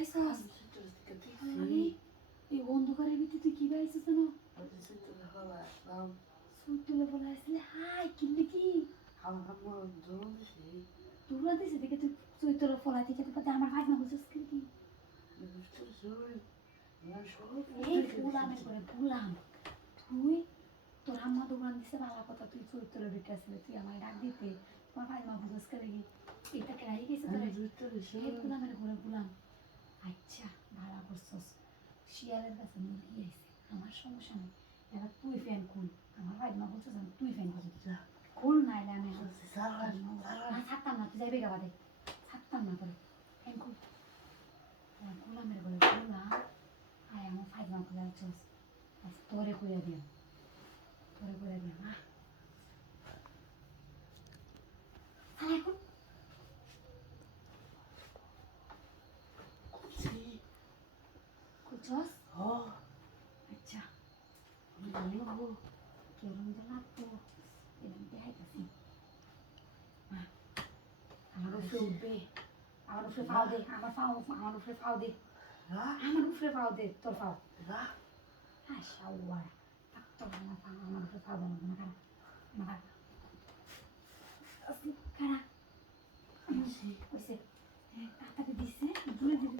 পাইছস আরে এই অন্ধকারের ভিতরে তুই কি পাইছস না সুতুলে বলা আসলে হাই কিনলি কি দৌড়া দিছে দেখে তুই চৈতর ফলা থেকে তো পাতে আমার ভাই না বুঝছিস কি এই ফুলামে করে ফুলাম তুই তোর আম্মা দোকান দিছে ভালো কথা তুই চৈতরে বেটে আসলে তুই আমার ডাক দিতে তোমার ভাই মা বুঝছিস কি এটা কেনাই গেছে তোরে সেই ফুলামের ঘরে ফুলাম আচ্ছা ভালো করছস শিয়ালের কাছে মুরগি আইছে আমার সমস্যা নেই এবার তুই ফ্যান খুল আমার ভাই মা বলছে তুই ফ্যান খুল নাইলে আমি থাকতাম না তুই যাইবে গাবাদে থাকতাম না করে ফ্যান খুল ফুলামের ঘরে ফুলাম আয় আমার ভাই মা খুলে আছস তোরে কইয়া দিও না এখন খুঁজছস আচ্ছা কেরম যে লাগতো এরম দেখাইতেছি আমার উপরে উঠবে আমার উপরে ফাও দে আমার উপরে ফাও দে তোর ফাও হ্যাঁ শাওয়ার তোর আমার উপরে ফাও দেবো না কারা কইছে তাড়াতাড়ি দিছে দূরে দিবি